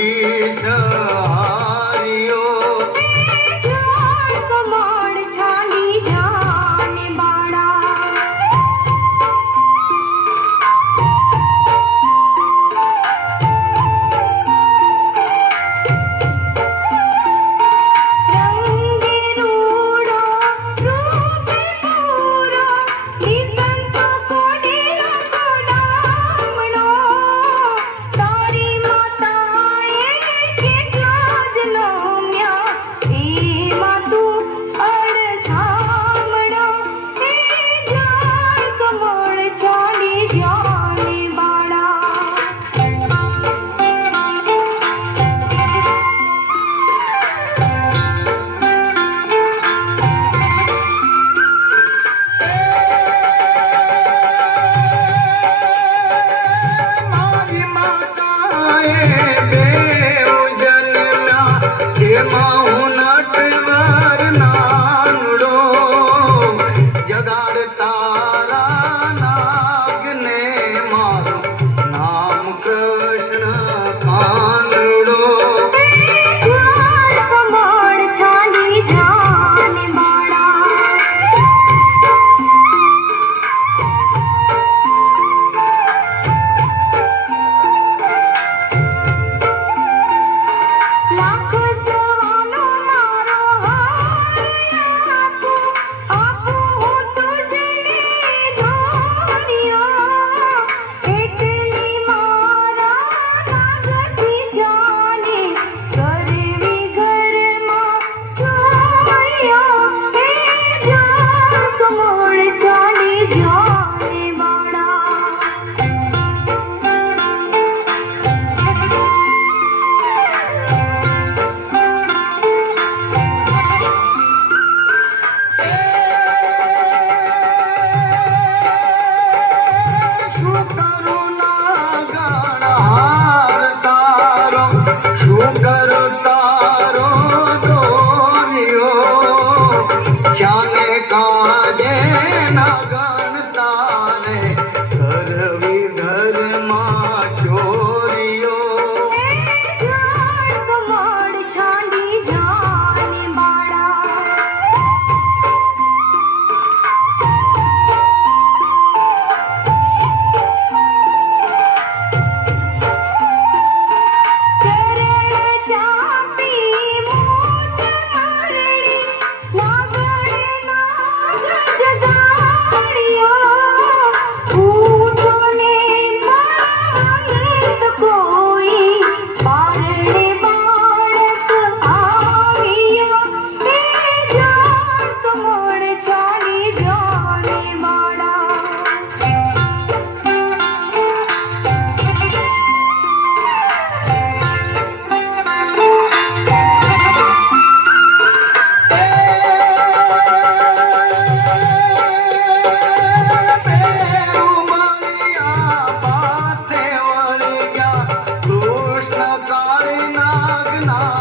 शीश हारियो कमाड़ छानी जाने बाड़ा रंगे रूड़ो रूप पूरो निसंतो कोडेला कोडामणो तारी माताए કેટલા જન્મ્યા એમાં તું અડધામણો એ જાણ કમળ છાડી જાને બાળા મારી માતાએ દેવ જન્મ્યા એમાં હું નટવર નાનડો જગાડ તારા નાગને મારું નામ કૃષ્ણ કાનડો જાણ કમળ છાડી જાને બાળા લાખ સવાનો મારો હાર આપું હું તુજને ધોર્યો એકલી મારા નાગથી જાને કરવી ઘરમાં ચોરીઓ હે જાણ કમળ છાડી જાને બાળા શું કરું નાગણ હાર તારો શું કરું તારો દોર્યો શાને કાજે નાગણ તારે કરવી ઘરમાં ચોરીઓ જાણ કમળ છાડી જાને બાળા ચરણ ચાપી મૂછ મરડી નાગણ નાગ જગાડ્યો ઉઠો ને બાળક કોઈ પારણે બાળક આવ્યો એ જાણ કમળ છાડી જાને બાળા કૃષ્ણ કાળી નાગ ના